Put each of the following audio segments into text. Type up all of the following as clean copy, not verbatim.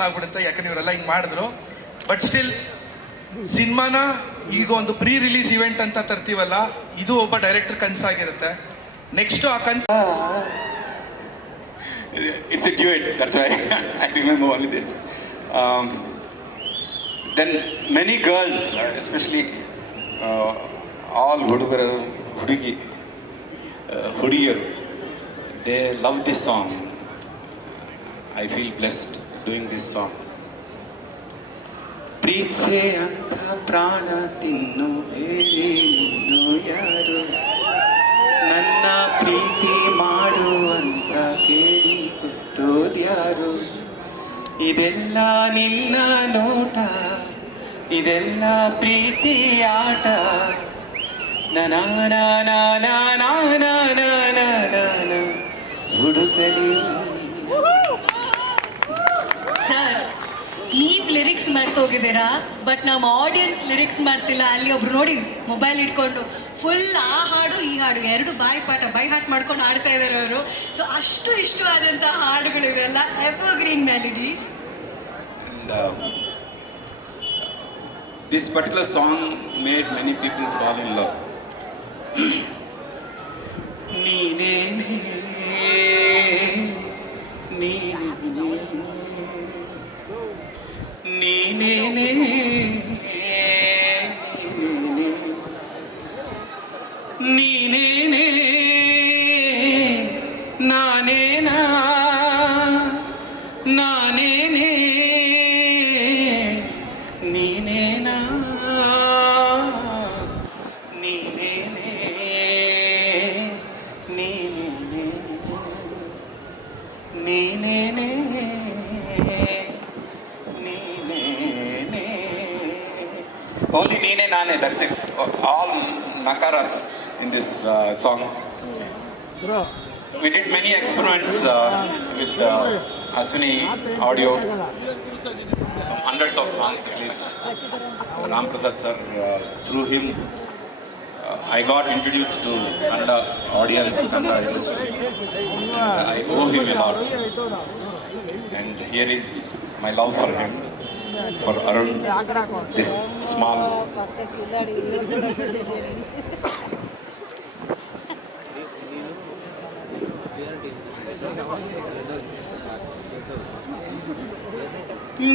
Emotional ಆಗ್ಬಿಡುತ್ತೆ, ಯಾಕಂದ್ರೆ ಇವರೆಲ್ಲ ಹಿಂಗೆ ಮಾಡಿದ್ರು. ಬಟ್ ಸ್ಟಿಲ್ ಸಿನಿಮಾನ ಈಗ ಒಂದು ಪ್ರೀ ರಿಲೀಸ್ ಇವೆಂಟ್ ಅಂತ ತರ್ತೀವಲ್ಲ, ಇದು ಒಬ್ಬ ಡೈರೆಕ್ಟರ್ ಕನಸಾಗಿರುತ್ತೆ. ನೆಕ್ಸ್ಟ್ ಆ ಕನಸು it's a duet, that's why I remember only this. Then many girls, especially all hudiyaru, they love this song. I feel blessed doing this song. ಪ್ರೀತ್ಸೆ ಅಂತ ಪ್ರಾಣ ತಿನ್ನು ಹೇಳೇನು ಯಾರು, ನನ್ನ ಪ್ರೀತಿ ಮಾಡುವಂತ ಕೇಳಿ ಹುಟ್ಟೋದ್ಯಾರು, ಇದೆಲ್ಲ ನಿನ್ನ ನೋಟ, ಇದೆಲ್ಲ ಪ್ರೀತಿ ಆಟ, ಹುಡುಗಲಿ. ಸರ್, ನೀವು ಲಿರಿಕ್ಸ್ ಮರ್ತೋಗಿದ್ದೀರಾ, ಬಟ್ ನಮ್ಮ ಆಡಿಯನ್ಸ್ ಲಿರಿಕ್ಸ್ ಮಾಡ್ತಿಲ್ಲ. ಅಲ್ಲಿ ಒಬ್ರು ನೋಡಿ ಮೊಬೈಲ್ ಇಟ್ಕೊಂಡು ಫುಲ್ ಆ ಹಾಡು ಈ ಹಾಡು ಎರಡು ಬೈ ಹಾಟ್ ಮಾಡ್ಕೊಂಡು ಆಡ್ತಾ ಇದ್ದಾರೆ ಅವರು. ಸೊ ಅಷ್ಟು ಇಷ್ಟವಾದಂಥ ಹಾಡುಗಳಿವೆಲ್ಲ evergreen melodies. This particular song made many people fall in love. ನೀನೇನೇ ನೀನೇನೇ ನೀನೇನೇ ನಾನೇನಾ ನಾನೇನೇ ನೀನೇನಾ ನೀನೇನೇ ನೀನೇನೇ ನೀನೇನೇ only neene nane, that's it. All nakaras in this song. We did many experiments with Aswini Audio, some hundreds of songs released. Ram Prasad sir, through him I got introduced to Kannada audience, Kannada industry. I owe him a lot, and here is my love for him, for Arun, this small.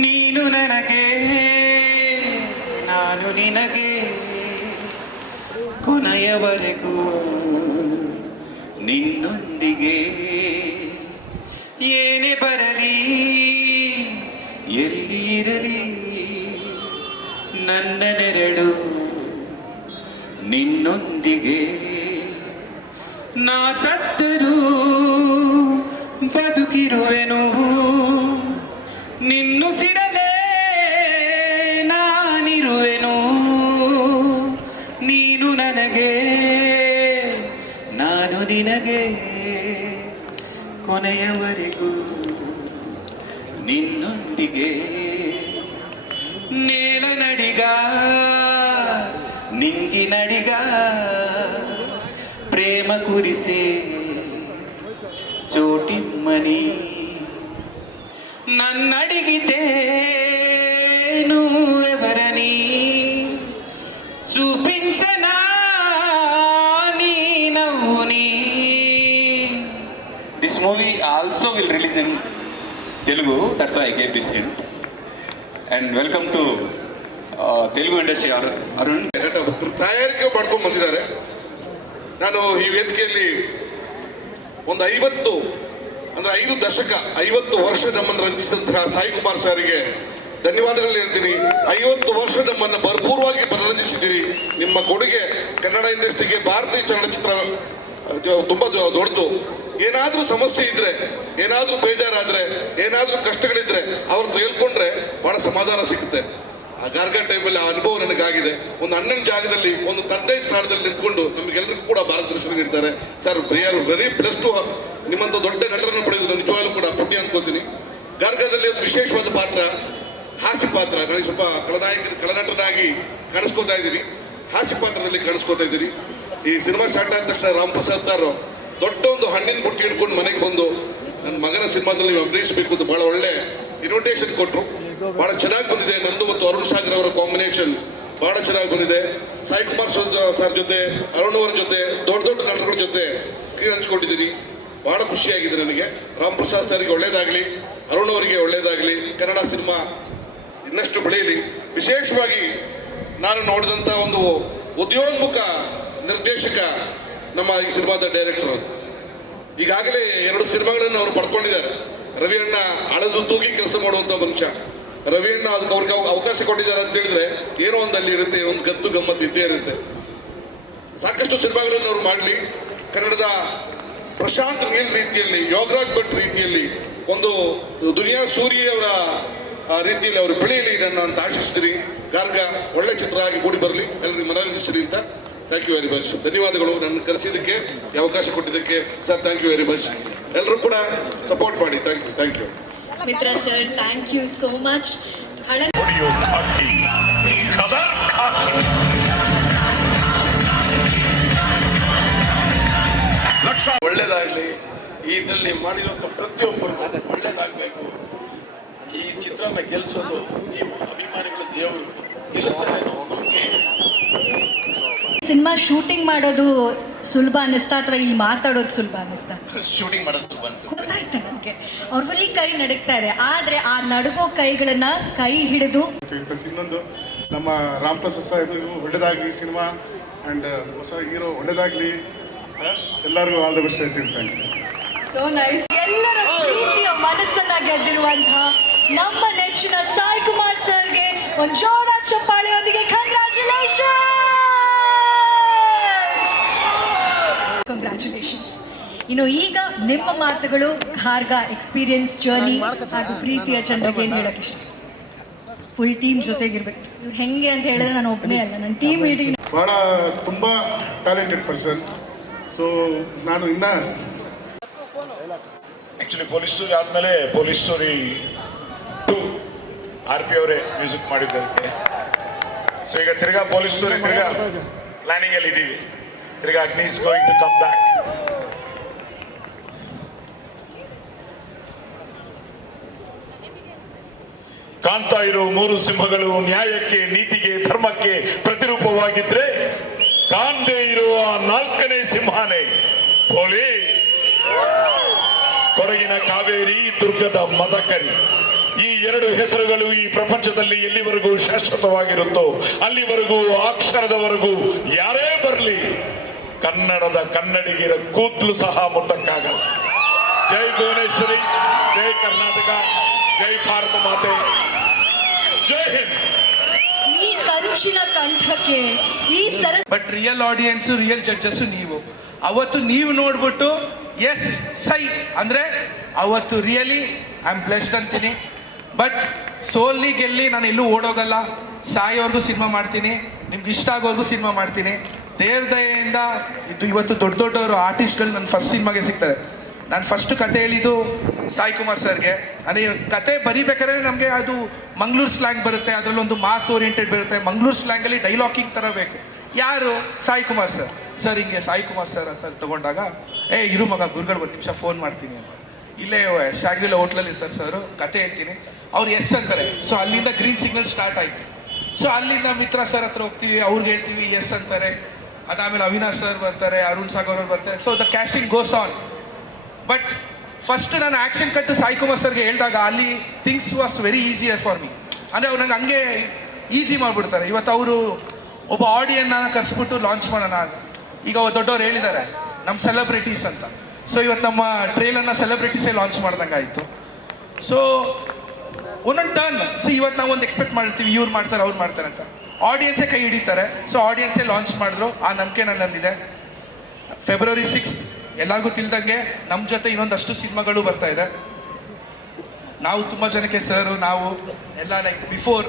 ನೀನು ನನಗೆ ನಾನು ನಿನಗೆ ಕೊನೆಯವರೆಗೂ ನಿನ್ನೊಂದಿಗೆ, ಏನೇ ಬರಲಿ ಎಲ್ಲಿ ಇರಲಿ ನನ್ನ ನೆರಳು ನಿನ್ನೊಂದಿಗೆ, ನಾ ಸತ್ತರೂ ಬದುಕಿರುವೆನು ನಿನ್ನುಸಿರಲೇ ನಾನಿರುವೆನು, ನೀನು ನನಗೆ ನಾನು ನಿನಗೆ ಕೊನೆಯವರೆಗೂ ನಿನ್ನೊಂದಿಗೆ. ನೇಲ ನಡಿಗ ನಿಂಗಿ ನಡಿಗ ಪ್ರೇಮ ಕುರಿಸೆ ಚೋಟಿಮ್ಮನಿ, నన్నడిగితేను ఎవరని చూపించనా నీ నవ్వుని. This movie also will release in Telugu, that's why I gave this hint. And welcome to Telugu industry, Arun. ತಯಾರಿಕೆ ಮಾಡ್ಕೊಂಡು ಬಂದಿದ್ದಾರೆ. ನಾನು ಈ ವೇದಿಕೆಯಲ್ಲಿ ಒಂದು 5 ದಶಕ 50 ವರ್ಷ ನಮ್ಮನ್ನು ರಂಜಿಸಿದಂತಹ ಸಾಯಿ ಕುಮಾರ್ ಸರ್ಗೆ ಧನ್ಯವಾದಗಳು ಹೇಳ್ತೀನಿ. 50 ವರ್ಷ ನಮ್ಮನ್ನು ಭರ್ಪೂರವಾಗಿ ಮನರಂಜಿಸಿದ್ದೀರಿ. ನಿಮ್ಮ ಕೊಡುಗೆ ಕನ್ನಡ ಇಂಡಸ್ಟ್ರಿಗೆ, ಭಾರತೀಯ ಚಲನಚಿತ್ರ ತುಂಬಾ ದೊಡ್ಡದು. ಏನಾದ್ರೂ ಸಮಸ್ಯೆ ಇದ್ರೆ, ಏನಾದ್ರೂ ಬೇಜಾರಾದ್ರೆ, ಏನಾದ್ರೂ ಕಷ್ಟಗಳಿದ್ರೆ ಅವ್ರ ಹತ್ರ ಹೇಳ್ಕೊಂಡ್ರೆ ಬಹಳ ಸಮಾಧಾನ ಸಿಗುತ್ತೆ. ಆ ಗಾರ್ಗ ಟೈಮಲ್ಲಿ ಆ ಅನುಭವ ನನಗಾಗಿದೆ. ಒಂದು ಅಣ್ಣನ ಜಾಗದಲ್ಲಿ, ಒಂದು ತಂದೆ ಸ್ಥಾನದಲ್ಲಿ ನಿಂತ್ಕೊಂಡು ನಮಗೆಲ್ಲರಿಗೂ ಕೂಡ ಮಾರ್ಗದರ್ಶನ ನೀಡ್ತಾರೆ. Sir, we are very blessed to ನಿಮ್ಮಂತ ದೊಡ್ಡ ನಟರನ್ನು ಪಡೆಯೋದು ನಿಜವಾಗ್ಲೂ ಕೂಡ ಪುಣ್ಯ ಅನ್ಕೋತೀನಿ. ಗಾರ್ಗದಲ್ಲಿ ಒಂದು ವಿಶೇಷವಾದ ಪಾತ್ರ, ಹಾಸ್ಯ ಪಾತ್ರ. ನನಗೆ ಸ್ವಲ್ಪ ಕಳನಟನಾಗಿ ಕಾಣಿಸ್ಕೋತಾ ಇದ್ದೀನಿ, ಹಾಸ್ಯ ಪಾತ್ರದಲ್ಲಿ ಕಾಣಿಸ್ಕೋತಾ ಇದ್ದೀರಿ. ಈ ಸಿನಿಮಾ ಸ್ಟಾರ್ಟ್ ಆದ ತಕ್ಷಣ ರಾಮ್ ಪ್ರಸಾದ್ ಸರ್ ದೊಡ್ಡ ಒಂದು ಹಣ್ಣಿನ ಬುಟ್ಟಿ ಹಿಡ್ಕೊಂಡು ಮನೆಗೆ ಬಂದು ನನ್ನ ಮಗನ ಸಿನಿಮಾದಲ್ಲಿ ನೀವು ಅಭಿನಯಿಸಬೇಕು ಅಂತ ಬಹಳ ಒಳ್ಳೆ ಇನ್ವಿಟೇಷನ್ ಕೊಟ್ಟರು. ಬಹಳ ಚೆನ್ನಾಗಿ ಬಂದಿದೆ. ನಂದು ಮತ್ತು ಅರುಣ್ ಸಾಗರ್ ಅವರ ಕಾಂಬಿನೇಷನ್ ಬಹಳ ಚೆನ್ನಾಗಿ ಬಂದಿದೆ. ಸಾಯಿ ಕುಮಾರ್ ಸರ್ ಜೊತೆ, ಅರುಣ್ ಅವರ ಜೊತೆ, ದೊಡ್ಡ ದೊಡ್ಡ ನಟಗಳ ಜೊತೆ ಸ್ಕ್ರೀನ್ ಹಂಚ್ಕೊಂಡಿದ್ದೀನಿ. ಬಹಳ ಖುಷಿಯಾಗಿದೆ ನನಗೆ. ರಾಮ್ ಪ್ರಸಾದ್ ಸರ್ಗೆ ಒಳ್ಳೇದಾಗಲಿ, ಅರುಣ್ ಅವರಿಗೆ ಒಳ್ಳೇದಾಗಲಿ, ಕನ್ನಡ ಸಿನಿಮಾ ಇನ್ನಷ್ಟು ಬೆಳೆಯಲಿ. ವಿಶೇಷವಾಗಿ ನಾನು ನೋಡಿದಂಥ ಒಂದು ಉದ್ಯೋನ್ಮುಖ ನಿರ್ದೇಶಕ ನಮ್ಮ ಈ ಸಿನಿಮಾದ ಡೈರೆಕ್ಟರ್. ಈಗಾಗಲೇ 2 ಸಿನಿಮಾಗಳನ್ನು ಅವರು ಪಡ್ಕೊಂಡಿದ್ದಾರೆ. ರವಿ ಅಣ್ಣ ಅಳೆದು ತೂಗಿ ಕೆಲಸ ಮಾಡುವಂಥ ಮನುಷ್ಯ. ರವಿ ಅಣ್ಣ ಅದಕ್ಕೆ ಅವ್ರಿಗೆ ಅವಕಾಶ ಕೊಟ್ಟಿದ್ದಾರೆ ಅಂತ ಹೇಳಿದ್ರೆ ಏನೋ ಒಂದು ಅಲ್ಲಿ ಇರುತ್ತೆ, ಒಂದು ಗತ್ತು ಗಮ್ಮತ್ತು ಇದ್ದೇ ಇರುತ್ತೆ. ಸಾಕಷ್ಟು ಸಿನಿಮಾಗಳನ್ನು ಅವ್ರು ಮಾಡಲಿ. ಕನ್ನಡದ ಪ್ರಶಾಂತ್ ನೀಲ್ ರೀತಿಯಲ್ಲಿ, ಯೋಗರಾಜ್ ಭಟ್ ರೀತಿಯಲ್ಲಿ, ಒಂದು ದುನಿಯಾ ಸೂರಿ ಅವರ ರೀತಿಯಲ್ಲಿ ಅವರು ಬೆಳೆಯಲಿ ನಾನು ಅಂತ ಆಶಿಸ್ತೀನಿ. ಗಾರ್ಗ ಒಳ್ಳೆ ಚಿತ್ರ ಆಗಿ ಮೂಡಿ ಬರಲಿ, ಎಲ್ಲರಿಗೂ ಮನರಂಜಿಸಲಿ ಅಂತ. Thank you very much. ಧನ್ಯವಾದಗಳು ನನ್ನ ಕರೆಸಿದ್ದಕ್ಕೆ, ಈ ಅವಕಾಶ ಕೊಟ್ಟಿದ್ದಕ್ಕೆ sir. Thank you very much. ಎಲ್ಲರೂ ಕೂಡ ಸಪೋರ್ಟ್ ಮಾಡಿ. Thank you. Mitra sir, thank you so much. ಒಳ್ಳೇದಾಗಲಿ. ಇದರಲ್ಲಿ ಮಾಡಿರುವಂಥ ಪ್ರತಿಯೊಬ್ಬರು ಒಳ್ಳೇದಾಗಬೇಕು. ಈ ಚಿತ್ರನ ಗೆಲ್ಲಿಸೋದು ನೀವು ಅಭಿಮಾನಿಗಳು, ದೇವರು ಗೆಲ್ಲಿಸ್ತಾರೆ. ಸಿನಿಮಾ ಶೂಟಿಂಗ್ ಮಾಡೋದು ಸುಲಭ ಅನ್ನಿಸ್ತಾ ಅಥವಾ ಇಲ್ಲಿ ಮಾತಾಡೋದು ಸುಲಭ ಅನ್ನಿಸ್ತಾ? ಶೂಟಿಂಗ್ ಮಾಡೋದು ಸುಲಭ ಅನ್ಸುತ್ತೆ. ಗೊತ್ತಾಯ್ತು ನನಗೆ. ಅವ್ರ ಫುಲ್ ಕೈ ನಡುಗ್ತಾ ಇದೆ, ಆದರೆ ಆ ನಡುಗೋ ಕೈಗಳನ್ನ ಕೈ ಹಿಡಿದು ಇನ್ನೊಂದು ನಮ್ಮ ರಾಮ್ ಪ್ರಸಾದ್ ಸಾಹೇಬ್ರಿಗೂ ಒಳ್ಳೇದಾಗಲಿ ಸಿನಿಮಾ, ಆ್ಯಂಡ್ ಹೊಸ ಹೀರೋ ಒಳ್ಳೇದಾಗಲಿ. ಎಲ್ಲರಿಗೂ ಆಲ್ ದ ಬೆಸ್ಟ್ ಹೇಳ್ತೀನಿ. Thank you. So nice. ಎಲ್ಲರ ಪ್ರೀತಿಯ ಮನಸ್ಸನ್ನ ಗೆದ್ದಿರುವಂತಹ ನಮ್ಮ ನೆಚ್ಚಿನ ಸಾಯಿ ಕುಮಾರ್ ಸರ್ಗೆ ಒಂದು ಜೋರಾದ ಚಪ್ಪಾಳೆಯೊಂದಿಗೆ ಕಂಗ್ರ್ಯಾಚುಲೇಷನ್ಸ್. ಇನ್ನು ಈಗ ನಿಮ್ಮ ಮಾತುಗಳು, ಖಾರ್ಗ ಎಕ್ಸ್ಪೀರಿಯನ್ಸ್, ಜರ್ನಿ ಹಾಗೂ ಪ್ರೀತಿಯ ಜನರಿಗೆ ಏನು ಹೇಳಕ್ಕೆ ಇಷ್ಟ? ಫುಲ್ ಟೀಮ್ ಜೊತೆಗಿರ್ಬೇಕು. ಇವ್ರು ಹೆಂಗೆ ಅಂತ ಹೇಳಿದ್ರೆ ನಾನು ಒಬ್ಬನೇ ಅಲ್ಲ, ನನ್ನ ಟೀಮ್ ಇಡೀ ಭಾಳ ತುಂಬ ಟ್ಯಾಲೆಂಟೆಡ್ ಪರ್ಸನ್. ಸೊ ನಾನು ಇನ್ನ ಆ್ಯಕ್ಚುಲಿ ಪೊಲೀಸ್ ಸ್ಟೋರಿ ಆದಮೇಲೆ ಪೊಲೀಸ್ ಸ್ಟೋರಿ 2 RP ಅವರೇ ಮ್ಯೂಸಿಕ್ ಮಾಡಿದ್ದಕ್ಕೆ. ಸೊ ಈಗ ತಿರ್ಗಾ ಪೊಲೀಸ್ ಸ್ಟೋರಿ ತಿರ್ಗಾ ಪ್ಲಾನಿಂಗಲ್ಲಿ ಇದ್ದೀವಿ. ತಿರ್ಗಾ Agni is going to come back. ಕಾಣ್ತಾ ಇರೋ 3 ಸಿಂಹಗಳು ನ್ಯಾಯಕ್ಕೆ, ನೀತಿಗೆ, ಧರ್ಮಕ್ಕೆ ಪ್ರತಿರೂಪವಾಗಿದ್ರೆ, ಕಾಣದೇ ಇರುವ 4ನೇ ಸಿಂಹನೇ ಪೊಲೀಸ್. ಕೊಡಗಿನ ಕಾವೇರಿ, ದುರ್ಗದ ಮದಕರಿ, ಈ 2 ಹೆಸರುಗಳು ಈ ಪ್ರಪಂಚದಲ್ಲಿ ಎಲ್ಲಿವರೆಗೂ ಶಾಶ್ವತವಾಗಿರುತ್ತೋ ಅಲ್ಲಿವರೆಗೂ, ಆ ಕ್ಷಣದವರೆಗೂ ಯಾರೇ ಬರಲಿ ಕನ್ನಡದ ಕನ್ನಡಿಗರ ಕೂದಲು ಸಹ ಮುಟ್ಟಕ್ಕಾಗಲ್ಲ. ಜೈ ಭುವನೇಶ್ವರಿ, ಜೈ ಕರ್ನಾಟಕ, ಜೈ ಭಾರತ ಮಾತೆ, ಜೈ ಹಿಂದ್. ಈ ಕಂಚಿನ ಕಂಠಕ್ಕೆ ಈ but real audience, real judges ನೀವು. ಅವತ್ತು ನೀವು ನೋಡ್ಬಿಟ್ಟು ಎಸ್ ಸೈ ಅಂದರೆ ಅವತ್ತು ರಿಯಲಿ ಐ ಆಮ್ ಬ್ಲೆಸ್ಡ್ ಅಂತೀನಿ. ಬಟ್ ಸೋಲ್ಲಿ ಗೆಲ್ಲಿ ನಾನು ಎಲ್ಲೂ ಓಡೋಗಲ್ಲ. ಸಾಯೋರ್ಗೂ ಸಿನಿಮಾ ಮಾಡ್ತೀನಿ, ನಿಮ್ಗೆ ಇಷ್ಟ ಆಗೋರ್ಗೂ ಸಿನಿಮಾ ಮಾಡ್ತೀನಿ. ದೇವ್ರ ದಯೆಯಿಂದ ಇದು ಇವತ್ತು ದೊಡ್ಡ ದೊಡ್ಡವರು ಆರ್ಟಿಸ್ಟ್ಗಳು ನನ್ನ ಫಸ್ಟ್ ಸಿನಿಮಾಗೆ ಸಿಗ್ತಾರೆ. ನಾನು ಫಸ್ಟ್ ಕತೆ ಹೇಳಿದ್ದು ಸಾಯಿ ಕುಮಾರ್ ಸರ್ಗೆ. ಅಂದರೆ ಕತೆ ಬರಿಬೇಕಾದ್ರೆ ನಮಗೆ ಅದು ಮಂಗಳೂರು ಸ್ಲ್ಯಾಂಗ್ ಬರುತ್ತೆ, ಅದರಲ್ಲೊಂದು ಮಾಸ್ ಓರಿಯೆಂಟೆಡ್ ಬರುತ್ತೆ. ಮಂಗಳೂರು ಸ್ಲ್ಯಾಂಗಲ್ಲಿ ಡೈಲಾಗಿಂಗ್ ಥರ ಬೇಕು. ಯಾರು? ಸಾಯಿ ಕುಮಾರ್ ಸರ್. ಸರ್ ಹಿಂಗೆ ಸಾಯಿ ಕುಮಾರ್ ಸರ್ ಅಂತ ತಗೊಂಡಾಗ, ಇರು ಮಗ ಗುರುಗಳು 1 ನಿಮಿಷ ಫೋನ್ ಮಾಡ್ತೀನಿ ಅಂತ. ಇಲ್ಲೇ ಶಾಗ್ರಿಲ ಹೋಟ್ಲಲ್ಲಿ ಇರ್ತಾರೆ ಸರ್, ಕತೆ ಹೇಳ್ತೀನಿ. ಅವ್ರು ಎಸ್ ಅಂತಾರೆ. ಸೊ ಅಲ್ಲಿಂದ ಗ್ರೀನ್ ಸಿಗ್ನಲ್ ಸ್ಟಾರ್ಟ್ ಆಯಿತು. ಸೊ ಅಲ್ಲಿಂದ ಮಿತ್ರ ಸರ್ ಹತ್ರ ಹೋಗ್ತೀವಿ, ಅವ್ರಿಗೆ ಹೇಳ್ತೀವಿ, ಎಸ್ ಅಂತಾರೆ. ಅದಾದಮೇಲೆ ಅವಿನಾಶ್ ಸರ್ ಬರ್ತಾರೆ, ಅರುಣ್ ಸಾಗರ್ ಅವ್ರು ಬರ್ತಾರೆ. So the casting goes on. But first ನಾನು ಆ್ಯಕ್ಷನ್ ಕಟ್ಟು ಸಾಯಿ ಕುಮಾರ್ ಸರ್ಗೆ ಹೇಳಿದಾಗ ಅಲ್ಲಿ things was very easier for me. ಅಂದರೆ ಅವ್ರು ನಂಗೆ ಹಂಗೆ ಈಸಿ ಮಾಡಿಬಿಡ್ತಾರೆ. ಇವತ್ತು ಅವರು ಒಬ್ಬ ಆಡಿಯನ್ನ ಕರೆಸ್ಬಿಟ್ಟು ಲಾಂಚ್ ಮಾಡೋಣ. ಈಗ ದೊಡ್ಡವ್ರು ಹೇಳಿದ್ದಾರೆ ನಮ್ಮ ಸೆಲೆಬ್ರಿಟೀಸ್ ಅಂತ. ಸೊ ಇವತ್ತು ನಮ್ಮ ಟ್ರೇಲರ್ನ ಸೆಲೆಬ್ರಿಟೀಸೇ ಲಾಂಚ್ ಮಾಡ್ದಂಗೆ ಆಯಿತು. ಸೊ ಒಂದೊಂದು ಟರ್ನ್. ಸೊ ಇವತ್ತು ನಾವು ಒಂದು ಎಕ್ಸ್ಪೆಕ್ಟ್ ಮಾಡಿರ್ತೀವಿ, ಇವ್ರು ಮಾಡ್ತಾರೆ, ಅವ್ರು ಮಾಡ್ತಾರೆ ಅಂತ. ಆಡಿಯನ್ಸೇ ಕೈ ಹಿಡಿತಾರೆ. ಸೊ ಆಡಿಯನ್ಸೇ ಲಾಂಚ್ ಮಾಡಿದ್ರು. ಆ ನಂಬಿಕೆ ನನ್ನಲ್ಲಿದೆ. February 6th ಎಲ್ಲರಿಗೂ ತಿಳಿದಂಗೆ ನಮ್ಮ ಜೊತೆ ಇನ್ನೊಂದಷ್ಟು ಸಿನಿಮಾಗಳು ಬರ್ತಾ ಇದೆ. ನಾವು ತುಂಬ ಜನಕ್ಕೆ ಸರ್ ನಾವು ಎಲ್ಲ ಲೈಕ್ ಬಿಫೋರ್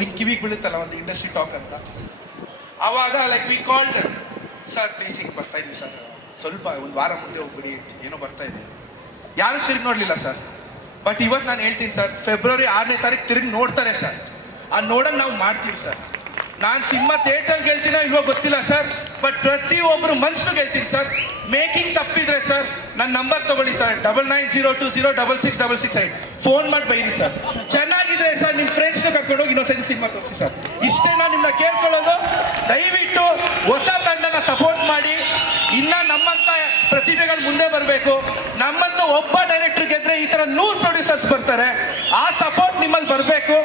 ಹಿಂಗೆ ಕಿವಿಗೆ ಬೀಳುತ್ತಲ್ಲ ಒಂದು ಇಂಡಸ್ಟ್ರಿ ಟಾಕ್ ಅಂತ, ಆವಾಗ like we called sir please ಹಿಂಗೆ ಬರ್ತಾ ಇದ್ವಿ ಸರ್, ಸ್ವಲ್ಪ ಒಂದು ವಾರ ಮುಂದೆ ಹೋಗ್ಬಿಡಿ, ಏನೋ ಬರ್ತಾ ಇದೆ. ಯಾರು ತಿರುಗಿ ನೋಡಲಿಲ್ಲ ಸರ್. ಬಟ್ ಇವತ್ತು ನಾನು ಹೇಳ್ತೀನಿ ಸರ್, February 6ನೇ ತಾರೀಕು ತಿರುಗಿ ನೋಡ್ತಾರೆ ಸರ್. ಆ ನೋಡೋಂಗೆ ನಾವು ಮಾಡ್ತೀವಿ ಸರ್. ನಾನು ಸಿನಿಮಾ ಥಿಯೇಟರ್ಗೆ ಹೇಳ್ತೀನೋ ಇಲ್ವೋ ಗೊತ್ತಿಲ್ಲ ಸರ್, ಬಟ್ ಪ್ರತಿಯೊಬ್ಬರು ಮನ್ಸನ್ನು ಗೆಲ್ತೀನಿ ಸರ್. ಮೇಕಿಂಗ್ ತಪ್ಪಿದ್ರೆ ಸರ್ ನನ್ನ ನಂಬರ್ ತೊಗೊಳ್ಳಿ ಸರ್, 9902066668. ಫೋನ್ ಮಾಡಿ ಬೈರಿ ಸರ್. ಚೆನ್ನಾಗಿದ್ರೆ ಸರ್ ನಿಮ್ಮ ಫ್ರೆಂಡ್ಸ್ನ ಕರ್ಕೊಂಡೋಗಿ ಇನ್ನೊಂದ್ಸತಿ ಸಿನಿಮಾ ತೋರಿಸಿ ಸರ್. ಇಷ್ಟೇ ನಾನು ನಿಮ್ಮನ್ನ ಕೇಳ್ಕೊಳ್ಳೋದು. ದಯವಿಟ್ಟು ಹೊಸ ತಂಡನ ಸಪೋರ್ಟ್ ಮಾಡಿ. ಇನ್ನ ನಮ್ಮಂತ ಪ್ರತಿಭೆಗಳು ಮುಂದೆ ಬರಬೇಕು. ನಮ್ಮಂತ ಒಬ್ಬ ಡೈರೆಕ್ಟರ್ ಗೆದ್ರೆ ಈ ತರ 100 ಪ್ರೊಡ್ಯೂಸರ್ಸ್ ಬರ್ತಾರೆ. ಆ ಸಪೋರ್ಟ್ ನಿಮ್ಮಲ್ಲಿ ಬರಬೇಕು.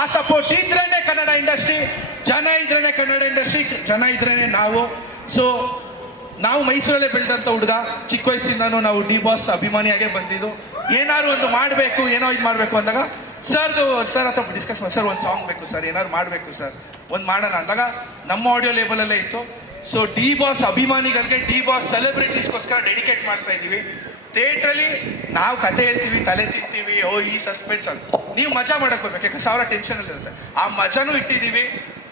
ಆ ಸಪೋರ್ಟ್ ಇದ್ರೇನೆ ಕನ್ನಡ ಇಂಡಸ್ಟ್ರಿ, ಜನ ಇದ್ರೇನೆ ಕನ್ನಡ ಇಂಡಸ್ಟ್ರಿ, ಜನ ಇದ್ರೇನೆ ನಾವು. ಸೊ ನಾವು ಮೈಸೂರಲ್ಲೇ ಬೆಳೆದಂಥ ಹುಡುಗ, ಚಿಕ್ಕ ವಯಸ್ಸಿಂದನೂ ನಾವು ಡಿ ಬಾಸ್ ಅಭಿಮಾನಿಯಾಗೇ ಬಂದಿದ್ದು. ಏನಾದ್ರು ಒಂದು ಮಾಡಬೇಕು, ಏನೋ ಇದು ಮಾಡಬೇಕು ಅಂದಾಗ ಸರ್ ಅಥವಾ ಡಿಸ್ಕಸ್ ಮಾಡಿ, ಸರ್ ಒಂದು ಸಾಂಗ್ ಬೇಕು ಸರ್, ಏನಾದ್ರು ಮಾಡಬೇಕು ಸರ್, ಒಂದು ಮಾಡೋಣ ಅಂದಾಗ ನಮ್ಮ ಆಡಿಯೋ ಲೇಬಲಲ್ಲೇ ಇತ್ತು. ಸೊ ಡಿ ಬಾಸ್ ಅಭಿಮಾನಿಗಳಿಗೆ, ಡಿ ಬಾಸ್ ಸೆಲೆಬ್ರಿಟೀಸ್ಗೋಸ್ಕರ ಡೆಡಿಕೇಟ್ ಮಾಡ್ತಾ ಇದ್ದೀವಿ. ಥಿಯೇಟ್ರಲ್ಲಿ ನಾವು ಕತೆ ಹೇಳ್ತೀವಿ, ತಲೆ ತಿಂತೀವಿ, ಓ ಈ ಸಸ್ಪೆನ್ಸ್ ಅಂತ. ನೀವು ಮಜಾ ಮಾಡಕ್ಕೆ ಬರ್ಬೇಕು, ಯಾಕೆ 1000 ಟೆನ್ಷನಲ್ಲಿ ಇರುತ್ತೆ. ಆ ಮಜಾನೂ ಇಟ್ಟಿದ್ದೀವಿ.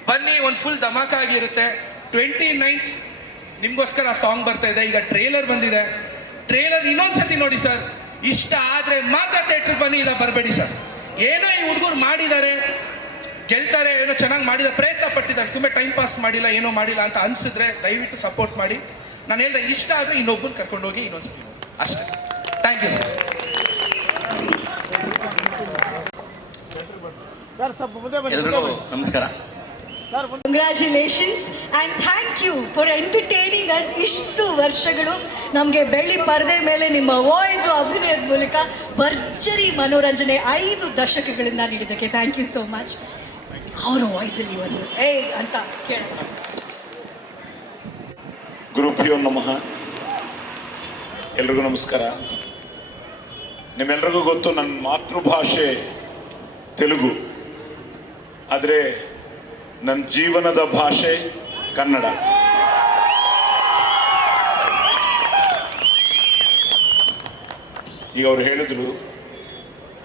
ಬನ್ನಿ, ಒಂದು ಫುಲ್ ಧಮಾಕ ಆಗಿರುತ್ತೆ. 29th ನಿಮಗೋಸ್ಕರ ಸಾಂಗ್ ಬರ್ತಾ ಇದೆ. ಈಗ ಟ್ರೇಲರ್ ಬಂದಿದೆ. ಟ್ರೇಲರ್ ಇನ್ನೊಂದ್ಸತಿ ನೋಡಿ ಸರ್. ಇಷ್ಟ ಆದರೆ ಮಾತ್ರ ಥಿಯೇಟ್ರಿಗೆ ಬನ್ನಿ, ಇಲ್ಲ ಬರಬೇಡಿ ಸರ್. ಏನೋ ಈ ಹುಡುಗರು ಮಾಡಿದ್ದಾರೆ, ಗೆಲ್ತಾರೆ, ಏನೋ ಚೆನ್ನಾಗಿ ಮಾಡಿದ್ದಾರೆ, ಪ್ರಯತ್ನ ಪಟ್ಟಿದ್ದಾರೆ, ಸುಮ್ಮನೆ ಟೈಮ್ ಪಾಸ್ ಮಾಡಿಲ್ಲ, ಏನೋ ಮಾಡಿಲ್ಲ ಅಂತ ಅನಿಸಿದ್ರೆ ದಯವಿಟ್ಟು ಸಪೋರ್ಟ್ ಮಾಡಿ. ನಾನು ಹೇಳ್ದೆ, ಇಷ್ಟ ಆದರೆ ಇನ್ನೊಬ್ಬರು ಕರ್ಕೊಂಡೋಗಿ ಇನ್ನೊಂದ್ಸತಿ ನೋಡಿ, ಅಷ್ಟೇ. Thank you sir. ಎಲ್ರಿಗೂ ನಮಸ್ಕಾರ. Congratulations and thank you for entertaining us. ಇಷ್ಟು ವರ್ಷಗಳು ನಮಗೆ ಬೆಳ್ಳಿ ಪರದೆ ಮೇಲೆ ನಿಮ್ಮ ವಾಯ್ಸು, ಅಭಿನಯದ ಮೂಲಕ ಭರ್ಜರಿ ಮನೋರಂಜನೆ 5 ದಶಕಗಳಿಂದ ನೀಡಿದ್ದಕ್ಕೆ ಥ್ಯಾಂಕ್ ಯು ಸೋ ಮಚ್. ಅವರ ವಾಯ್ಸಲ್ಲಿ ಒಂದು ಅಂತ ಕೇಳೋಣ. ಗುರುಭ್ಯೋ ನಮಃ. ಎಲ್ರಿಗೂ ನಮಸ್ಕಾರ. ನಿಮ್ಮೆಲ್ರಿಗೂ ಗೊತ್ತು ನನ್ನ ಮಾತೃಭಾಷೆ ತೆಲುಗು, ಆದರೆ ನನ್ನ ಜೀವನದ ಭಾಷೆ ಕನ್ನಡ. ಈಗ ಅವ್ರು ಹೇಳಿದ್ರು,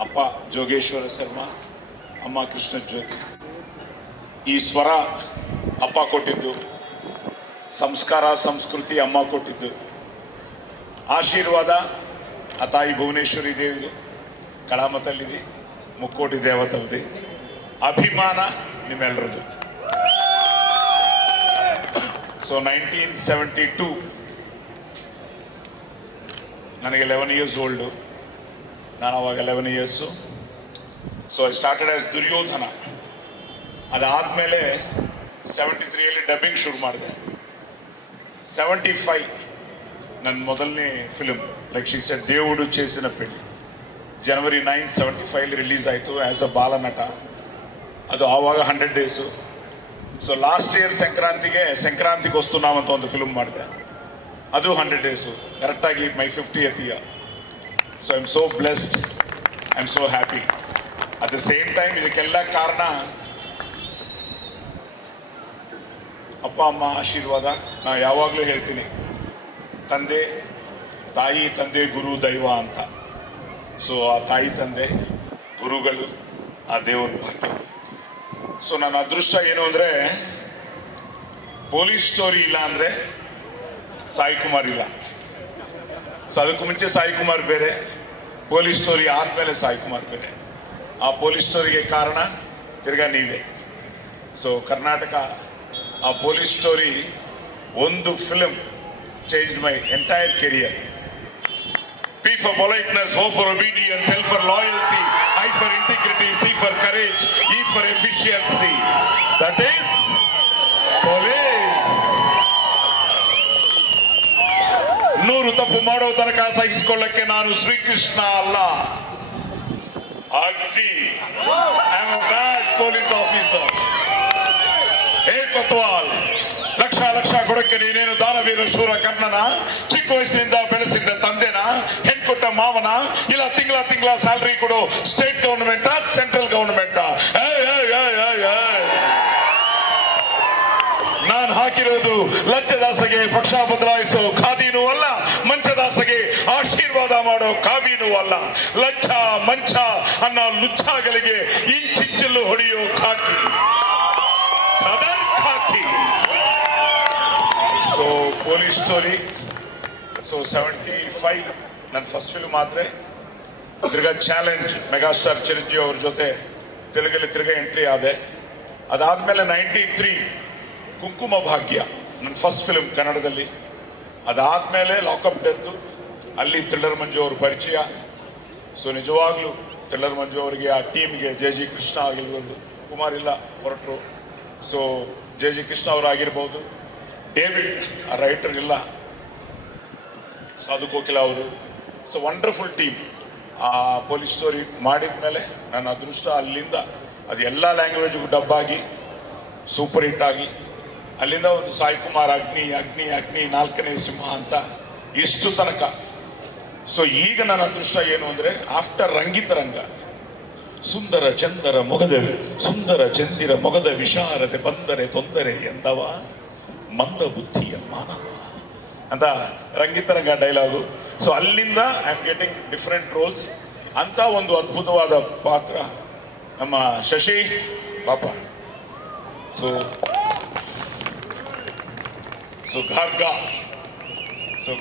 ಅಪ್ಪ ಜೋಗೇಶ್ವರ ಶರ್ಮಾ, ಅಮ್ಮ ಕೃಷ್ಣ ಜ್ಯೋತಿ. ಈ ಸ್ವರ ಅಪ್ಪ ಕೊಟ್ಟಿದ್ದು, ಸಂಸ್ಕಾರ ಸಂಸ್ಕೃತಿ ಅಮ್ಮ ಕೊಟ್ಟಿದ್ದು, ಆಶೀರ್ವಾದ ಆ ತಾಯಿ ಭುವನೇಶ್ವರಿ ದೇವಿದು, ಕಳಾಮತಲ್ಲಿದೆ, ಮುಕ್ಕೋಟಿ ದೇವತಲ್ದಿ, ಅಭಿಮಾನ ನಿಮ್ಮೆಲ್ಲರದು. ಸೊ 1972 ನನಗೆ 11 ಇಯರ್ಸ್ ಓಲ್ಡು. ನಾನು ಅವಾಗ 11 years. So I started as Duryodhana. ಅದಾದಮೇಲೆ 73ಯಲ್ಲಿ ಡಬ್ಬಿಂಗ್ ಶುರು ಮಾಡಿದೆ. 75 ನನ್ನ ಮೊದಲನೇ ಫಿಲ್ಮ್ ಲೈಕ್ ಶಿ ಸೆಡ್ దేవుడు చేసిన పెళ్లి January 9, 75 ರಿಲೀಸ್ ಆಯಿತು ಆ್ಯಸ್ ಅ ಬಾಲನಟ. ಅದು ಆವಾಗ 100 ಡೇಸು. ಸೊ ಲಾಸ್ಟ್ ಇಯರ್ ಸಂಕ್ರಾಂತಿಗೆ ವಸ್ತುನಾವಂತ ಒಂದು ಫಿಲ್ಮ್ ಮಾಡಿದೆ, ಅದು 100 ಡೇಸು, ಕರೆಕ್ಟಾಗಿ ಮೈ 50th year. So I am so blessed, I am so happy. At the same time ಇದಕ್ಕೆಲ್ಲ ಕಾರಣ ಅಪ್ಪ ಅಮ್ಮ ಆಶೀರ್ವಾದ. ನಾ ಯಾವಾಗಲೂ ಹೇಳ್ತೀನಿ, ತಂದೆ ತಾಯಿ, ತಂದೆ ಗುರು ದೈವ ಅಂತ. ಸೊ ಆ ತಾಯಿ ತಂದೆ ಗುರುಗಳು, ಆ ದೇವರ ಭಾಗ್ಯ. ಸೊ ನನ್ನ ಅದೃಷ್ಟ ಏನು ಅಂದರೆ, ಪೊಲೀಸ್ ಸ್ಟೋರಿ ಇಲ್ಲ ಅಂದರೆ ಸಾಯಿ ಕುಮಾರ್ ಇಲ್ಲ. ಸೊ ಅದಕ್ಕೂ ಮುಂಚೆ ಸಾಯಿ ಕುಮಾರ್ ಬೇರೆ, ಪೊಲೀಸ್ ಸ್ಟೋರಿ ಆದಮೇಲೆ ಸಾಯಿ ಕುಮಾರ್ ಬೇರೆ. ಆ ಪೊಲೀಸ್ ಸ್ಟೋರಿಗೆ ಕಾರಣ ತಿರ್ಗಾ ನೀವೇ. ಸೊ ಕರ್ನಾಟಕ, ಆ ಪೊಲೀಸ್ ಸ್ಟೋರಿ ಒಂದು film changed my entire career. P for politeness, O for obedience, L for loyalty, I for integrity, C for courage, E for efficiency. That is police. 100 ತಪ್ಪು ಮಾಡೋ ತನಕ ಸಹಿಸಿಕೊಳ್ಳಕ್ಕೆ ನಾನು ಶ್ರೀಕೃಷ್ಣ ಅಲ್ಲ, ಅಗ್ನಿ. I am a bad police officer. Hey Patwal, lakh ಕೊಡಕ್ಕೆ ನೀನೇನು ದಾನವೀರ ಶೂರ ಕರ್ಣನ? ಚಿಕ್ಕ ವಯಸ್ಸಿನಿಂದ ಬೆಳೆಸಿದ್ದ ತಂದೆನ, ಹೆಣ್ಕೊಟ್ಟ ಮಾವನ, ಇಲ್ಲ ತಿಂಗಳ ಸ್ಯಾಲರಿ ಕೊಡೋ ಸ್ಟೇಟ್ ಗವರ್ನಮೆಂಟಾ, ಸೆಂಟ್ರಲ್ ಗವರ್ನಮೆಂಟಾ? ನಾನು ಹಾಕಿರೋದು ಲಂಚದಾಸೆಗೆ ಪಕ್ಷ ಬದಲಾಯಿಸೋ ಖಾದಿನೂ ಅಲ್ಲ, ಮಂಚದಾಸೆಗೆ ಆಶೀರ್ವಾದ ಮಾಡೋ ಕಾವಿನೂ ಅಲ್ಲ. ಲಂಚ ಮಂಚ ಅನ್ನೋ ಲುಚ್ಚಾಗಳಿಗೆ ಇಂಚಿಂಚಲು ಹೊಡೆಯೋ ಖಾಕಿ, ಖಾಕಿ. So police story. ಸೊ 75 ನನ್ನ ಫಸ್ಟ್ ಫಿಲ್ಮ್ ಆದರೆ, ತಿರ್ಗಾ ಚಾಲೆಂಜ್ ಮೆಗಾಸ್ಟಾರ್ ಚಿರಂಜೀವಿ ಅವ್ರ ಜೊತೆ ತೆಲುಗಲ್ಲಿ ತಿರ್ಗಾ ಎಂಟ್ರಿ ಆದೆ. ಅದಾದಮೇಲೆ 93 ಕುಂಕುಮ ಭಾಗ್ಯ ನನ್ನ ಫಸ್ಟ್ ಫಿಲ್ಮ್ ಕನ್ನಡದಲ್ಲಿ. ಅದಾದಮೇಲೆ ಲಾಕಪ್ ಡೆತ್ತು, ಅಲ್ಲಿ ಥ್ರಿಲ್ಲರ್ ಮಂಜು ಅವ್ರ ಪರಿಚಯ. ಸೊ ನಿಜವಾಗ್ಲೂ ತೆಲ್ಲರ್ ಮಂಜು ಅವರಿಗೆ, ಆ ಟೀಮ್ಗೆ, ಜೆ ಕೃಷ್ಣ ಆಗಿರ್ಬೋದು, ಕುಮಾರ್ ಇಲ್ಲ ಹೊರಟರು, ಸೊ ಜೆ ಕೃಷ್ಣ ಅವರಾಗಿರ್ಬೋದು, ಡೇವಿಡ್ ಆ ರೈಟರ್ ಇಲ್ಲ, ಸಾಧು ಕೋಕಿಲ ಅವರು, ಸೊ ವಂಡರ್ಫುಲ್ ಟೀಮ್. ಆ ಪೊಲೀಸ್ ಸ್ಟೋರಿ ಮಾಡಿದ ಮೇಲೆ ನನ್ನ ಅದೃಷ್ಟ ಅಲ್ಲಿಂದ ಅದು ಎಲ್ಲ ಲ್ಯಾಂಗ್ವೇಜ್ಗೂ ಡಬ್ಬಾಗಿ ಸೂಪರ್ ಹಿಟ್ ಆಗಿ, ಅಲ್ಲಿಂದ ಒಂದು ಸಾಯಿ ಕುಮಾರ್ ಅಗ್ನಿ ಅಗ್ನಿ ಅಗ್ನಿ 4ನೇ ಸಿಂಹ ಅಂತ ಇಷ್ಟು ತನಕ. ಸೊ ಈಗ ನನ್ನ ಅದೃಷ್ಟ ಏನು ಅಂದರೆ, ಆಫ್ಟರ್ ರಂಗಿತರಂಗ ಸುಂದರ ಚಂದರ ಮೊಗದ ಸುಂದರ ಚಂದಿರ ಮೊಗದ ವಿಶಾರತೆ ಬಂದರೆ ತೊಂದರೆ ಎಂದವ ಮಂದ ಬುದ್ಧಿಯ ಮಾನವ ಅಂತ ರಂಗಿತರಂಗ ಡೈಲಾಗು. ಸೊ ಅಲ್ಲಿಂದ I am getting different rolls ಅಂತ ಒಂದು ಅದ್ಭುತವಾದ ಪಾತ್ರ ನಮ್ಮ ಶಶಿ ಪಾಪ. ಸೊ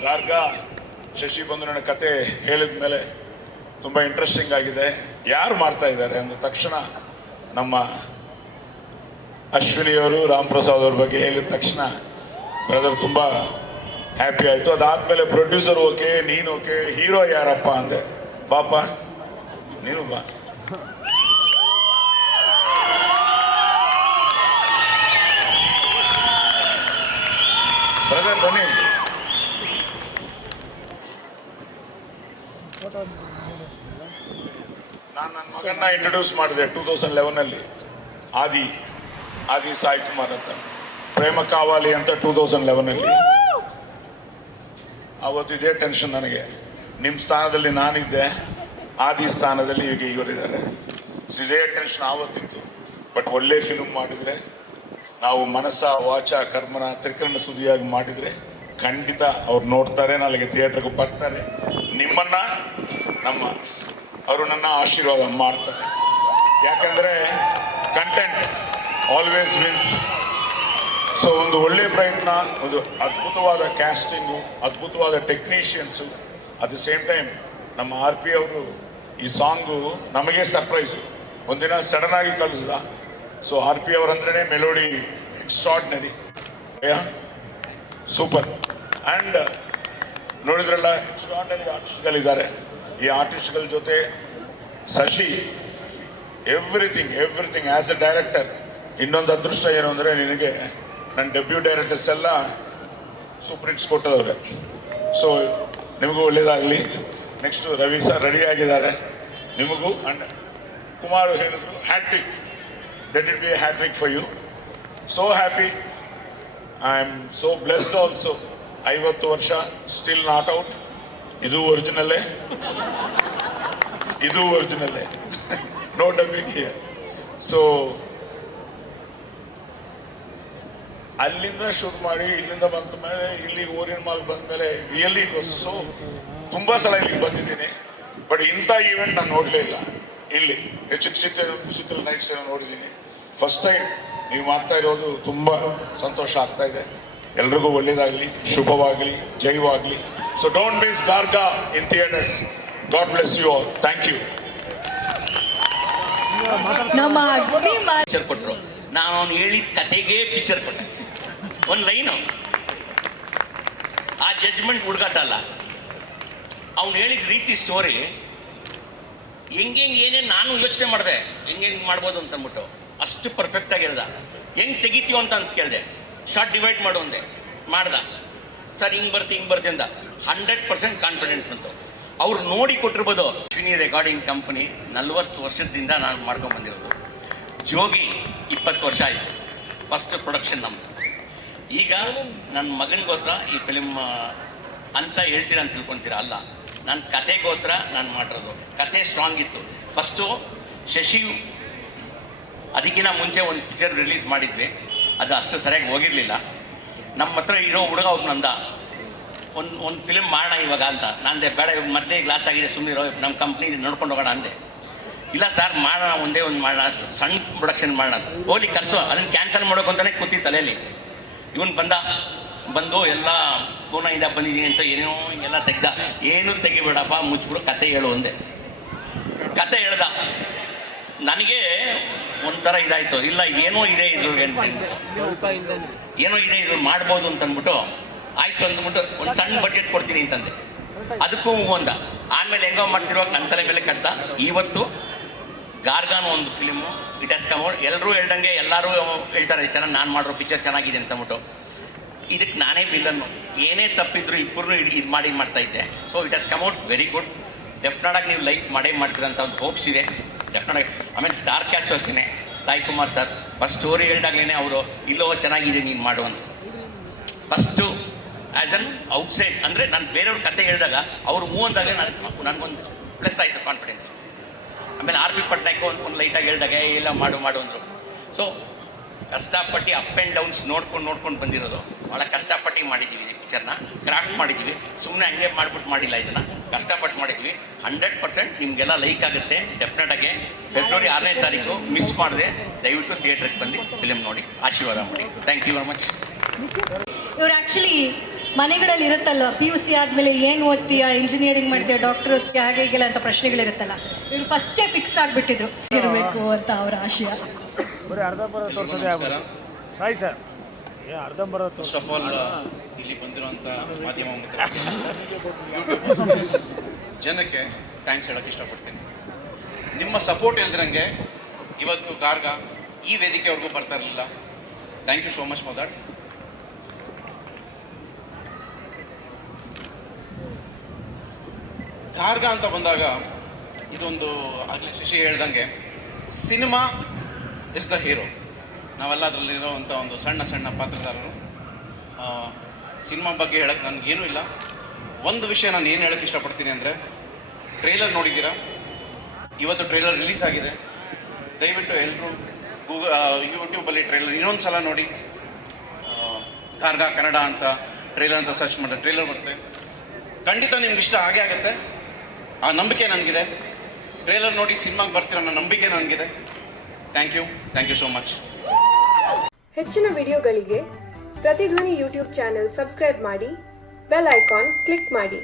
ಗಾರ್ಗ ಶಶಿ ಬಂದು ನನ್ನ ಕತೆ ಹೇಳಿದ ಮೇಲೆ ತುಂಬ ಇಂಟ್ರೆಸ್ಟಿಂಗ್ ಆಗಿದೆ. ಯಾರು ಮಾಡ್ತಾ ಇದ್ದಾರೆ ಅಂದ ತಕ್ಷಣ ನಮ್ಮ ಅಶ್ವಿನಿಯವರು ರಾಮ್ ಪ್ರಸಾದ್ ಅವ್ರ ಬಗ್ಗೆ ಹೇಳಿದ ತಕ್ಷಣ ಬ್ರದರ್ ತುಂಬ ಹ್ಯಾಪಿ ಆಯಿತು. ಅದಾದಮೇಲೆ ಪ್ರೊಡ್ಯೂಸರ್ ಓಕೆ, ನೀನು ಓಕೆ, ಹೀರೋ ಯಾರಪ್ಪ ಅಂದೆ. ಪಾಪ ನೀನು ಬಾ. ಬ್ರದರ್ ಬನ್ನಿ. ನಾನು ನನ್ನ ಮಗನ್ನ ಇಂಟ್ರೊಡ್ಯೂಸ್ ಮಾಡಿದೆ 2011 ಆದಿ ಸಾಯಿ ಕುಮಾರ್ ಅಂತ, ಪ್ರೇಮ ಕಾವಾಲಿ ಅಂತ 2011. ಅವತ್ತು ಇದೇ ಟೆನ್ಷನ್ ನನಗೆ, ನಿಮ್ಮ ಸ್ಥಾನದಲ್ಲಿ ನಾನಿದ್ದೆ, ಆದಿ ಸ್ಥಾನದಲ್ಲಿ ಈಗ ಇವರಿದ್ದಾರೆ. ಇದೇ ಟೆನ್ಷನ್ ಆವತ್ತಿತ್ತು. ಬಟ್ ಒಳ್ಳೆ ಫಿಲ್ಮ್ ಮಾಡಿದರೆ, ನಾವು ಮನಸ್ಸ ವಾಚ ಕರ್ಮನ ತ್ರಿಕರಣ ಸುದಿಯಾಗಿ ಮಾಡಿದರೆ ಖಂಡಿತ ಅವ್ರು ನೋಡ್ತಾರೆ, ನಾಳೆಗೆ ಥಿಯೇಟ್ರಿಗೆ ಬರ್ತಾರೆ. ನಿಮ್ಮನ್ನ ಅವರು ನನ್ನ ಆಶೀರ್ವಾದ ಮಾಡ್ತಾರೆ. ಯಾಕಂದರೆ ಕಂಟೆಂಟ್ ಆಲ್ವೇಸ್ ವಿನ್ಸ್. ಸೊ ಒಂದು ಒಳ್ಳೆ ಪ್ರಯತ್ನ, ಒಂದು ಅದ್ಭುತವಾದ ಕ್ಯಾಸ್ಟಿಂಗು, ಅದ್ಭುತವಾದ technicians, at the same time ನಮ್ಮ RP ಅವರು ಈ ಸಾಂಗು ನಮಗೆ ಸರ್ಪ್ರೈಸು. ಒಂದಿನ ಸಡನ್ ಆಗಿ ಕಲಿಸ್ದ. ಸೊ RP ಅವರಂದ್ರೇ ಮೆಲೋಡಿ ಎಕ್ಸ್ಟ್ರಾರ್ಡಿನರಿ, ಸೂಪರ್. ಆ್ಯಂಡ್ ನೋಡಿದ್ರಲ್ಲ, ಎಕ್ಸ್ಟ್ರಾರ್ಡಿನರಿ ಆರ್ಟಿಸ್ಟ್ಗಳಿದ್ದಾರೆ. ಈ ಆರ್ಟಿಸ್ಟ್ಗಳ ಜೊತೆ Shashi everything as a director. ಇನ್ನೊಂದು ಅದೃಷ್ಟ ಏನು ಅಂದರೆ, ನಿನಗೆ ನನ್ನ ಡೆಬ್ಯೂ ಡೈರೆಕ್ಟರ್ಸ್ ಎಲ್ಲ ಸೂಪರ್ ಹಿಟ್ಸ್ ಕೊಟ್ಟದವ್ರೆ. ಸೊ ನಿಮಗೂ ಒಳ್ಳೇದಾಗಲಿ. ನೆಕ್ಸ್ಟು ರವಿ ಸರ್ ರೆಡಿ ಆಗಿದ್ದಾರೆ, ನಿಮಗೂ. ಆ್ಯಂಡ್ ಕುಮಾರ್ ಹೇಳಿದ್ರು hattrick, let it be a hattrick for you. So happy, I am so blessed also. 50 ವರ್ಷ ಸ್ಟಿಲ್ ನಾಟ್ ಔಟ್. ಇದು ಒರಿಜಿನಲ್ಲೇ ನೋ ಡಬ್ಬಿಂಗ್ ಹಿಯರ್. ಸೊ ಅಲ್ಲಿಂದ ಶುರು ಮಾಡಿ ಇಲ್ಲಿಂದ ಬಂದ ಮೇಲೆ ಇಲ್ಲಿಗೆ ಓರಿಯನ್ ಮಾಲ್ ಬಂದ ಮೇಲೆ ರಿಯಲಿ ಇಟ್ ವಾಸ್ ಸೋ. ತುಂಬ ಸಲ ಇಲ್ಲಿಗೆ ಬಂದಿದ್ದೀನಿ, ಬಟ್ ಇಂಥ ಈವೆಂಟ್ ನಾನು ನೋಡಲೇ ಇಲ್ಲ. ಇಲ್ಲಿ ಚಿತ್ರ ನೈಟ್ಸ್ ನೋಡಿದ್ದೀನಿ. ಫಸ್ಟ್ ಟೈಮ್ ನೀವು ಮಾಡ್ತಾ ಇರೋದು ತುಂಬ ಸಂತೋಷ ಆಗ್ತಾ ಇದೆ. ಎಲ್ರಿಗೂ ಒಳ್ಳೇದಾಗಲಿ, ಶುಭವಾಗಲಿ, ಜಯವಾಗಲಿ. So don't miss Garga in theatres. God bless you all. Thank you. ನಮ್ಮ ಪಿಕ್ಚರ್ ಕೊಟ್ಟರು, ನಾನು ಅವ್ನು ಹೇಳಿದ ಕತೆಗೆ ಪಿಕ್ಚರ್ ಕೊಟ್ಟೆ. ಒಂದು ಲೈನು, ಆ ಜಡ್ಜ್ಮೆಂಟ್ ಹುಡುಗಾಟ ಅಲ್ಲ, ಅವ್ನು ಹೇಳಿದ ರೀತಿ ಸ್ಟೋರಿ ಹೆಂಗೆ ಏನೇನು ನಾನು ಯೋಚನೆ ಮಾಡಿದೆ, ಹೆಂಗೆ ಮಾಡ್ಬೋದು ಅಂತ ಅಂದ್ಬಿಟ್ಟು ಅಷ್ಟು ಪರ್ಫೆಕ್ಟಾಗಿ ಹೇಳ್ದ. ಹೆಂಗೆ ತೆಗಿತೀವೋ ಅಂತ ಕೇಳಿದೆ, ಶಾರ್ಟ್ ಡಿವೈಡ್ ಮಾಡು ಅಂದೆ, ಮಾಡ್ದ. ಸರ್ ಹಿಂಗೆ ಬರ್ತೆ ಅಂದ. 100% ಕಾನ್ಫಿಡೆಂಟ್ ಬಂತು. ಅವ್ರು ನೋಡಿ ಕೊಟ್ಟಿರ್ಬೋದು. ಅಶ್ವಿನಿ ರೆಕಾರ್ಡಿಂಗ್ ಕಂಪ್ನಿ 40 ವರ್ಷದಿಂದ ನಾನು ಮಾಡ್ಕೊಂಡು ಬಂದಿರೋದು. ಜೋಗಿ 20 ವರ್ಷ ಆಯಿತು, ಫಸ್ಟ್ ಪ್ರೊಡಕ್ಷನ್ ನಮ್ಮದು. ಈಗ ನನ್ನ ಮಗನಿಗೋಸ್ಕರ ಈ ಫಿಲಿಮ್ ಅಂತ ಹೇಳ್ತೀರ ಅಂತ ತಿಳ್ಕೊತೀರಾ, ಅಲ್ಲ, ನನ್ನ ಕತೆಗೋಸ್ಕರ ನಾನು ಮಾಡಿರೋದು. ಕತೆ ಸ್ಟ್ರಾಂಗ್ ಇತ್ತು. ಫಸ್ಟು ಶಶಿ ಅದಕ್ಕಿಂತ ಮುಂಚೆ ಒಂದು ಪಿಕ್ಚರ್ ರಿಲೀಸ್ ಮಾಡಿದ್ವಿ, ಅದು ಅಷ್ಟು ಸರಿಯಾಗಿ ಹೋಗಿರಲಿಲ್ಲ. ನಮ್ಮ ಹತ್ರ ಇರೋ ಹುಡುಗ ಒಬ್ಬನಂದ, ಒಂದು ಫಿಲಿಮ್ ಮಾಡೋಣ ಇವಾಗ ಅಂತ. ನಾನಂದೆ ಬೇಡ, ಇವಾಗ ಮೊದಲೇ ಗ್ಲಾಸ್ ಆಗಿದೆ, ಸುಮ್ಮನಿರೋ, ನಮ್ಮ ಕಂಪ್ನಿ ನೋಡ್ಕೊಂಡು ಹೋಗೋಣ ಅಂದೆ. ಇಲ್ಲ ಸರ್ ಮಾಡೋಣ, ಒಂದೇ ಒಂದು ಮಾಡೋಣ, ಅಷ್ಟು ಸಣ್ಣ ಪ್ರೊಡಕ್ಷನ್ ಮಾಡೋಣ ಅಂತ. ಹೋಗ್ಲಿ ಕರ್ಸೋ, ಅದನ್ನು ಕ್ಯಾನ್ಸಲ್ ಮಾಡೋಕೆ ಅಂತಲೇ ಕೂತಿ ತಲೆಯಲ್ಲಿ. ಇವನು ಬಂದು ಎಲ್ಲ ಪೂರ್ಣದಿಂದ ಬಂದಿದ್ದೀನಿ ಅಂತ ಏನೋ ಹಿಂಗೆಲ್ಲ ತೆಗ್ದ. ಏನೂ ತೆಗಿಬೇಡಪ್ಪ, ಮುಚ್ಚಿಬಿಡು, ಕತೆ ಹೇಳು ಅಂದೆ. ಕತೆ ಹೇಳ್ದ. ನನಗೆ ಒಂಥರ ಇದಾಯಿತು. ಇಲ್ಲ ಏನೋ ಇದೆ ಇದ್ರ ಮಾಡ್ಬೋದು ಅಂತ ಅಂದ್ಬಿಟ್ಟು ಆಯ್ತು ಅಂದ್ಬಿಟ್ಟು ಒಂದು ಸಣ್ಣ ಬಡ್ಜೆಟ್ ಕೊಡ್ತೀನಿ ಅಂತಂದೆ. ಅದಕ್ಕೂ ಅಂದ. ಆಮೇಲೆ ಹೆಂಗೋ ಮಾಡ್ತಿರುವಾಗ ನನ್ನ ತಲೆ ಮೇಲೆ ಕಟ್ಟ. ಇವತ್ತು ಗಾರ್ಗಾನು ಒಂದು film it has come out. ಎಲ್ಲರೂ ಹೇಳ್ದಂಗೆ ಎಲ್ಲರೂ ಹೇಳ್ತಾರೆ ಚೆನ್ನಾಗಿ ನಾನು ಮಾಡಿರೋ ಪಿಕ್ಚರ್ ಚೆನ್ನಾಗಿದೆ ಅಂತಂದ್ಬಿಟ್ಟು. ಇದಕ್ಕೆ ನಾನೇ ವಿಲನ್ನು, ಏನೇ ತಪ್ಪಿದ್ರು ಇಬ್ಬರು ಇದು ಮಾಡ್ತಾ ಇದ್ದೆ. So it has come out very good. ಡೆಫಿನೆಟಾಗಿ ನೀವು ಲೈಕ್ ಮಾಡ್ತೀರಂತ ಒಂದು ಹೋಪ್ಸ್ ಇದೆ ಡೆಫಿನೆಟಾಗಿ. ಆಮೇಲೆ ಸ್ಟಾರ್ ಕ್ಯಾಸ್ಟ್ ಅಷ್ಟೇ, Sai Kumar sir first story ಹೇಳಿದಾಗಲೇ ಅವರು ಇಲ್ಲೋ ಚೆನ್ನಾಗಿದೆ ನೀನು ಮಾಡುವಂತ. ಫಸ್ಟು ಆ್ಯಸ್ ಅನ್ ಔಟ್ಸೈಡ್ ಅಂದರೆ ನಾನು ಬೇರೆಯವ್ರ ಕತೆ ಹೇಳಿದಾಗ ಅವರು ಮೂವ್ ಅಂದಾಗ ನನಗೊಂದು ಪ್ಲಸ್ ಆಯಿತು ಕಾನ್ಫಿಡೆನ್ಸ್. ಆಮೇಲೆ ಆರ್ ಪಿ ಪಟ್ನಾಯ್ಕ ಒಂದು ಲೈಟಾಗಿ ಹೇಳಿದಾಗ ಎಲ್ಲ ಮಾಡು ಅಂದರು. ಸೊ ಕಷ್ಟಪಟ್ಟು ಅಪ್ ಆ್ಯಂಡ್ ಡೌನ್ಸ್ ನೋಡ್ಕೊಂಡು ಬಂದಿರೋದು. ಭಾಳ ಕಷ್ಟಪಟ್ಟು ಮಾಡಿದ್ದೀವಿ ಪಿಕ್ಚರ್ನ, ಕ್ರಾಫ್ಟ್ ಮಾಡಿದ್ದೀವಿ. ಸುಮ್ಮನೆ ಹಂಗೆ ಮಾಡಿಲ್ಲ ಇದನ್ನು, ಕಷ್ಟಪಟ್ಟು ಮಾಡಿದ್ವಿ. 100% ನಿಮಗೆಲ್ಲ ಲೈಕ್ ಆಗುತ್ತೆ ಡೆಫಿನೆಟಾಗಿ. ಫೆಬ್ರವರಿ 6ನೇ ತಾರೀಕು ಮಿಸ್ ಮಾಡಿದೆ, ದಯವಿಟ್ಟು ಥಿಯೇಟ್ರಿಗೆ ಬಂದು ಫಿಲಿಮ್ ನೋಡಿ ಆಶೀರ್ವಾದ ಮಾಡಿ. Thank you very much. ಇವ್ರು ಆ್ಯಕ್ಚುಲಿ ಮನೆಗಳಲ್ಲಿ ಇರುತ್ತಲ್ಲ, PUC ಆದಮೇಲೆ ಏನು ಓದ್ತೀಯಾ, ಇಂಜಿನಿಯರಿಂಗ್ ಮಾಡ್ತೀಯಾ, ಡಾಕ್ಟರ್ ಓದ್ತೀಯಾ, ಹಾಗೆ ಹೀಗೆಲ್ಲ ಅಂತ ಪ್ರಶ್ನೆಗಳಿರುತ್ತಲ್ಲ. ಇವ್ರು ಫಸ್ಟೇ ಫಿಕ್ಸ್ ಆಗಿಬಿಟ್ಟಿದ್ರು ಇರಬೇಕು ಅಂತ ಅವರ ಆಶಯ. ಫಸ್ಟ್ ಆಫ್ ಆಲ್ ಇಲ್ಲಿ ಬಂದಿರುವಂಥ ಮಾಧ್ಯಮ ಜನಕ್ಕೆ ಥ್ಯಾಂಕ್ಸ್ ಹೇಳೋಕ್ಕೆ ಇಷ್ಟಪಡ್ತೀನಿ. ನಿಮ್ಮ ಸಪೋರ್ಟ್ ಇಲ್ದಿರಂಗೆ ಇವತ್ತು ಗಾರ್ಗ ಈ ವೇದಿಕೆವರೆಗೂ ಬರ್ತಾ ಇರಲಿಲ್ಲ. Thank you so much for that. Garga ಅಂತ ಬಂದಾಗ ಇದೊಂದು ಆಗಲೇ ಶಶಿ ಹೇಳ್ದಂಗೆ ಸಿನಿಮಾ ಇಸ್ ದ ಹೀರೋ. ನಾವೆಲ್ಲ ಅದರಲ್ಲಿರೋವಂಥ ಒಂದು ಸಣ್ಣ ಪಾತ್ರಧಾರರು. ಸಿನಿಮಾ ಬಗ್ಗೆ ಹೇಳೋಕ್ಕೆ ನನಗೇನೂ ಇಲ್ಲ. ಒಂದು ವಿಷಯ ನಾನು ಏನು ಹೇಳೋಕ್ಕೆ ಇಷ್ಟಪಡ್ತೀನಿ ಅಂದರೆ, ಟ್ರೇಲರ್ ನೋಡಿದ್ದೀರಾ, ಇವತ್ತು ಟ್ರೇಲರ್ ರಿಲೀಸ್ ಆಗಿದೆ. ದಯವಿಟ್ಟು ಎಲ್ಲರೂ ಯೂಟ್ಯೂಬಲ್ಲಿ ಟ್ರೇಲರ್ ಇನ್ನೊಂದು ಸಲ ನೋಡಿ. ಗಾರ್ಗ ಕನ್ನಡ ಅಂತ ಟ್ರೇಲರ್ ಅಂತ ಸರ್ಚ್ ಮಾಡಿದ್ರೆ ಟ್ರೇಲರ್ ಬರುತ್ತೆ. ಖಂಡಿತ ನಿಮ್ಗೆ ಇಷ್ಟ ಆಗೇ ಆಗುತ್ತೆ. ಆ ನಂಬಿಕೆ ನನಗಿದೆ. ಟ್ರೇಲರ್ ನೋಡಿ ಸಿನಿಮಾಗೆ ಬರ್ತೀರೋ ಅನ್ನೋ ನಂಬಿಕೆ ನನಗಿದೆ. Thank you so much. ಹೆಚ್ಚಿನ ವಿಡಿಯೋಗಳಿಗೆ ಪ್ರತಿಧ್ವನಿ ಯೂಟ್ಯೂಬ್ ಚಾನೆಲ್ ಸಬ್ಸ್ಕ್ರೈಬ್ ಮಾಡಿ, ಬೆಲ್ ಐಕಾನ್ ಕ್ಲಿಕ್ ಮಾಡಿ.